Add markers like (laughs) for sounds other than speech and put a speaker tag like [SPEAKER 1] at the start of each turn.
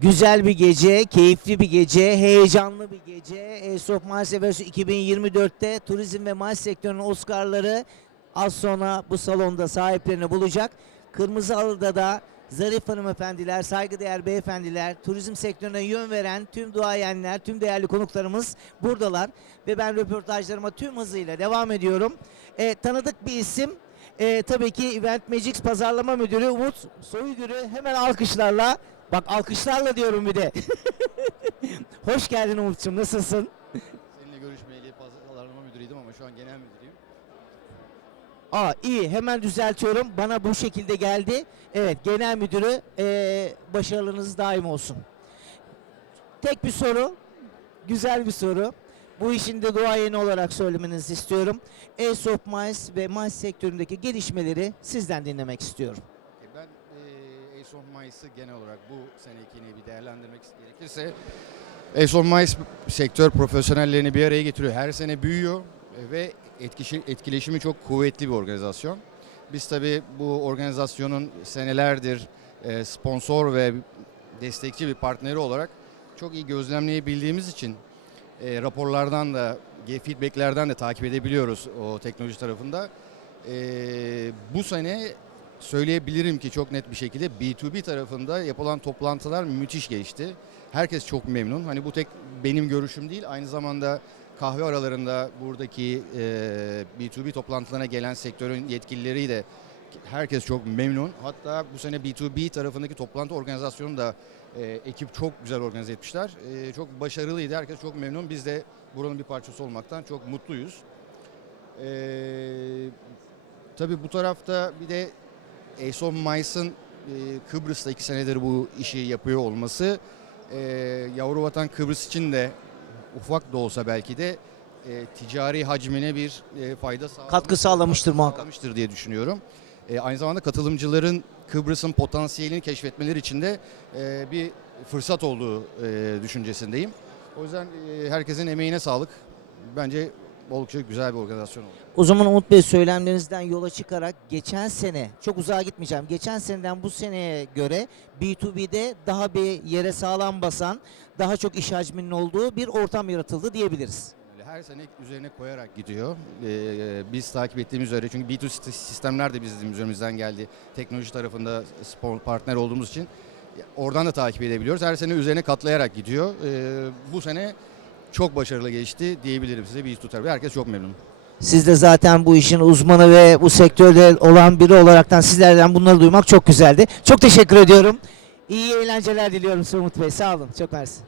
[SPEAKER 1] Güzel bir gece, keyifli bir gece, heyecanlı bir gece. Esop Maalesef 2024'te turizm ve maaş sektörünün Oscar'ları az sonra bu salonda sahiplerini bulacak. Kırmızı Halı'da da zarif hanımefendiler, saygıdeğer beyefendiler, turizm sektörüne yön veren tüm duayenler, tüm değerli konuklarımız buradalar. Ve ben röportajlarıma tüm hızıyla devam ediyorum. E, tanıdık bir isim. E, tabii ki Event Magics Pazarlama Müdürü Umut Soygür'ü hemen alkışlarla, bak alkışlarla diyorum bir de. (laughs) Hoş geldin Umut'cum, nasılsın?
[SPEAKER 2] Seninle görüşmeyeli pazarlama müdürüydüm ama şu an genel müdürüyüm.
[SPEAKER 1] Aa iyi hemen düzeltiyorum. Bana bu şekilde geldi. Evet genel müdürü eee başarılarınız daim olsun. Tek bir soru. Güzel bir soru. Bu işin de duayeni olarak söylemenizi istiyorum. Airsoft Miles ve Miles sektöründeki gelişmeleri sizden dinlemek istiyorum.
[SPEAKER 2] E, Ben e, Of Mice'ı genel olarak bu senekini bir değerlendirmek gerekirse of Mice sektör profesyonellerini bir araya getiriyor. Her sene büyüyor ve etkişi, etkileşimi çok kuvvetli bir organizasyon. Biz tabii bu organizasyonun senelerdir e, sponsor ve destekçi bir partneri olarak çok iyi gözlemleyebildiğimiz için e, raporlardan da feedbacklerden de takip edebiliyoruz o teknoloji tarafında. E, bu sene söyleyebilirim ki çok net bir şekilde B2B tarafında yapılan toplantılar müthiş gelişti. Herkes çok memnun. Hani bu tek benim görüşüm değil. Aynı zamanda kahve aralarında buradaki e, B2B toplantılarına gelen sektörün yetkilileri de herkes çok memnun. Hatta bu sene B2B tarafındaki toplantı organizasyonu da e, ekip çok güzel organize etmişler. E, çok başarılıydı. Herkes çok memnun. Biz de buranın bir parçası olmaktan çok mutluyuz. E, tabii bu tarafta bir de Ason Mice'ın e, Kıbrıs'ta iki senedir bu işi yapıyor olması e, yavru vatan Kıbrıs için de ufak da olsa belki de e, ticari hacmine bir e, fayda sağlamış-
[SPEAKER 1] Katkı sağlamıştır muhakkak.
[SPEAKER 2] sağlamıştır diye düşünüyorum. E, aynı zamanda katılımcıların Kıbrıs'ın potansiyelini keşfetmeleri için de e, bir fırsat olduğu e, düşüncesindeyim. O yüzden e, herkesin emeğine sağlık. Bence oldukça güzel bir organizasyon oldu.
[SPEAKER 1] O zaman Umut Bey söylemlerinizden yola çıkarak geçen sene, çok uzağa gitmeyeceğim, geçen seneden bu seneye göre B2B'de daha bir yere sağlam basan, daha çok iş hacminin olduğu bir ortam yaratıldı diyebiliriz.
[SPEAKER 2] Her sene üzerine koyarak gidiyor. Ee, biz takip ettiğimiz üzere çünkü B2 sist- sistemler de bizim üzerimizden geldi. Teknoloji tarafında spor partner olduğumuz için oradan da takip edebiliyoruz. Her sene üzerine katlayarak gidiyor. Ee, bu sene çok başarılı geçti diyebilirim size B2 tarafı. Herkes çok memnun.
[SPEAKER 1] Siz de zaten bu işin uzmanı ve bu sektörde olan biri olaraktan sizlerden bunları duymak çok güzeldi. Çok teşekkür ediyorum. İyi eğlenceler diliyorum size Umut Bey. Sağ olun. Çok mersi.